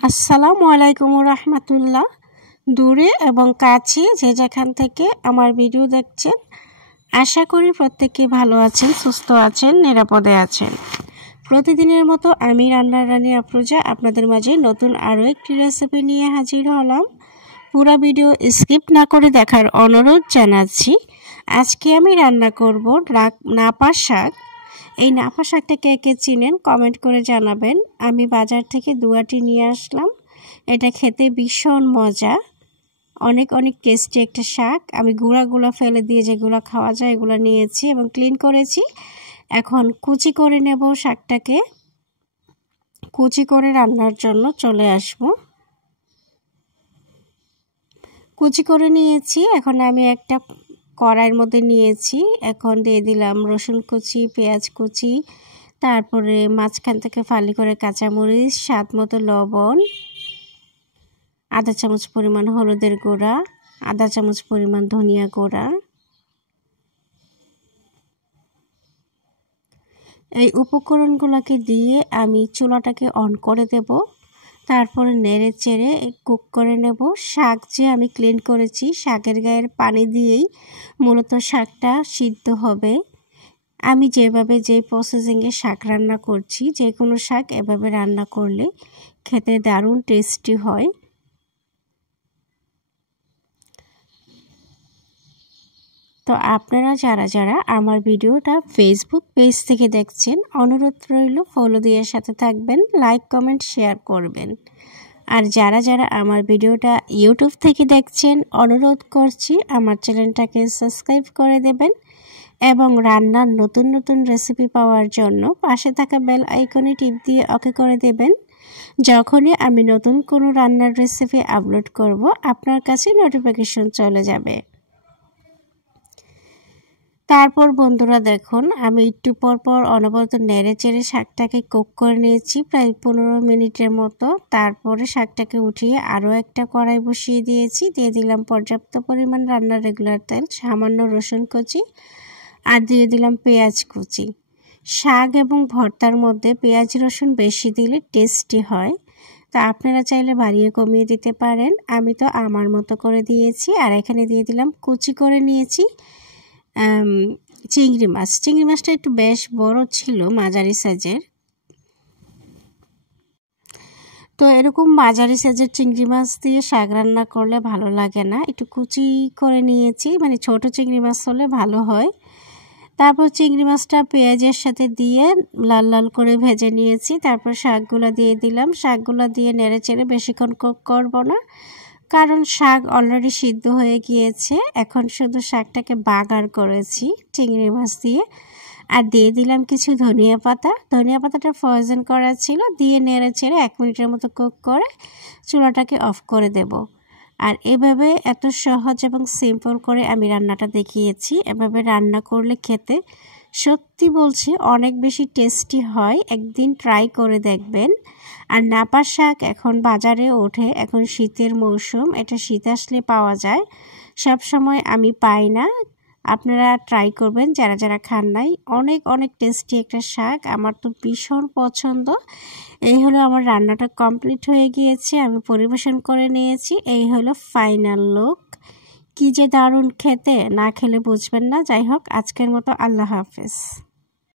আসসালামু আলাইকুম রাহমাতুল্লাহ। দূরে এবং কাছে যে যেখান থেকে আমার ভিডিও দেখছেন, আশা করি প্রত্যেকে ভালো আছেন, সুস্থ আছেন, নিরাপদে আছেন। প্রতিদিনের মতো আমি রান্নার রানী আফরোজা আপনাদের মাঝে নতুন আরও একটি রেসিপি নিয়ে হাজির হলাম। পুরো ভিডিও স্কিপ না করে দেখার অনুরোধ জানাচ্ছি। আজকে আমি রান্না করব নাপা শাক। এই নাপা শাকটা কে কে চিনেন কমেন্ট করে জানাবেন। আমি বাজার থেকে দুয়াটি নিয়ে আসলাম। এটা খেতে ভীষণ মজা, অনেক টেস্টি একটা শাক। আমি গুঁড়াগুলো ফেলে দিয়ে যেগুলো খাওয়া যায় এগুলো নিয়েছি এবং ক্লিন করেছি। এখন কুচি করে নেব শাকটাকে। কুচি করে রান্নার জন্য চলে আসব। কুচি করে নিয়েছি। এখন আমি একটা কড়াইয়ের মধ্যে নিয়েছি। এখন দিয়ে দিলাম রসুন কুচি, পেঁয়াজ কুচি, তারপরে মাঝখান থেকে ফালি করে কাঁচামরিচ, স্বাদ মতো লবণ, আধা চামচ পরিমাণ হলুদের গুঁড়া, আধা চামচ পরিমাণ ধনিয়া গুঁড়া। এই উপকরণগুলোকে দিয়ে আমি চুলাটাকে অন করে দেব। তারপরে নেড়ে চেড়ে কুক করে নেব। শাক যে আমি ক্লিন করেছি, শাকের গায়ের পানি দিয়েই মূলত শাকটা সিদ্ধ হবে। আমি যেভাবে যে প্রসেসিংয়ে শাক রান্না করছি, যে কোনো শাক এভাবে রান্না করলে খেতে দারুণ টেস্টি হয়। তো আপনারা যারা আমার ভিডিওটা ফেসবুক পেজ থেকে দেখছেন, অনুরোধ রইল ফলো দিয়ে সাথে থাকবেন, লাইক কমেন্ট শেয়ার করবেন। আর যারা আমার ভিডিওটা ইউটিউব থেকে দেখছেন, অনুরোধ করছি আমার চ্যানেলটাকে সাবস্ক্রাইব করে দেবেন এবং রান্নার নতুন রেসিপি পাওয়ার জন্য পাশে থাকা বেল আইকনে টিপ দিয়ে ওকে করে দেবেন। যখনই আমি নতুন কোনো রান্নার রেসিপি আপলোড করব, আপনার কাছে নোটিফিকেশন চলে যাবে। তারপর বন্ধুরা দেখুন, আমি একটু পর অনবরত নেড়ে চেড়ে শাকটাকে কুক করে নিয়েছি প্রায় 15 মিনিটের মতো। তারপরে শাকটাকে উঠিয়ে আরও একটা কড়াই বসিয়ে দিয়েছি। দিয়ে দিলাম পর্যাপ্ত পরিমাণ রান্নার রেগুলার তেল, সামান্য রসুন কুচি আর দিয়ে দিলাম পেঁয়াজ কুচি। শাক এবং ভর্তার মধ্যে পেঁয়াজ রসুন বেশি দিলে টেস্টি হয়, তা আপনারা চাইলে বাড়িয়ে কমিয়ে দিতে পারেন। আমি তো আমার মতো করে দিয়েছি। আর এখানে দিয়ে দিলাম কুচি করে নিয়েছি চিংড়ি মাছ। চিংড়ি মাছটা একটু বেশ বড় ছিল, মাঝারি সাইজের। তো এরকম মাঝারি সাইজের চিংড়ি মাছ দিয়ে শাক রান্না করলে ভালো লাগে না, একটু কুচি করে নিয়েছি, মানে ছোট চিংড়ি মাছ হলে ভালো হয়। তারপর চিংড়ি মাছটা পেঁয়াজের সাথে দিয়ে লাল করে ভেজে নিয়েছি। তারপর শাকগুলো দিয়ে দিলাম। শাকগুলো দিয়ে নেড়ে চেড়ে বেশিক্ষণ কুক করব না, কারণ শাক অলরেডি সিদ্ধ হয়ে গিয়েছে। এখন শুধু শাকটাকে বাগার করেছি চিংড়ি মাছ দিয়ে। আর দিয়ে দিলাম কিছু ধনিয়া পাতা। ধনিয়া পাতাটা ফ্রোজেন করা ছিল। দিয়ে নেড়ে চেড়ে 1 মিনিটের মতো কুক করে চুলাটাকে অফ করে দেব। আর এভাবে এত সহজ এবং সিম্পল করে আমি রান্নাটা দেখিয়েছি। এভাবে রান্না করলে খেতে সত্যি বলছি অনেক বেশি টেস্টি হয়। একদিন ট্রাই করে দেখবেন। আর নাপা শাক এখন বাজারে ওঠে, এখন শীতের মৌসুম, এটা শীত আসলে পাওয়া যায়, সব সময় আমি পাই না। আপনারা ট্রাই করবেন যারা খান নাই। অনেক টেস্টি একটা শাক, আমার তো ভীষণ পছন্দ। এই হলো আমার রান্নাটা কমপ্লিট হয়ে গিয়েছে, আমি পরিবেশন করে নিয়েছি। এই হলো ফাইনাল লুক। কি যে দারুণ খেতে, না খেলে বুঝবেন না। যাই হোক, আজকের মতো আল্লাহ হাফেজ।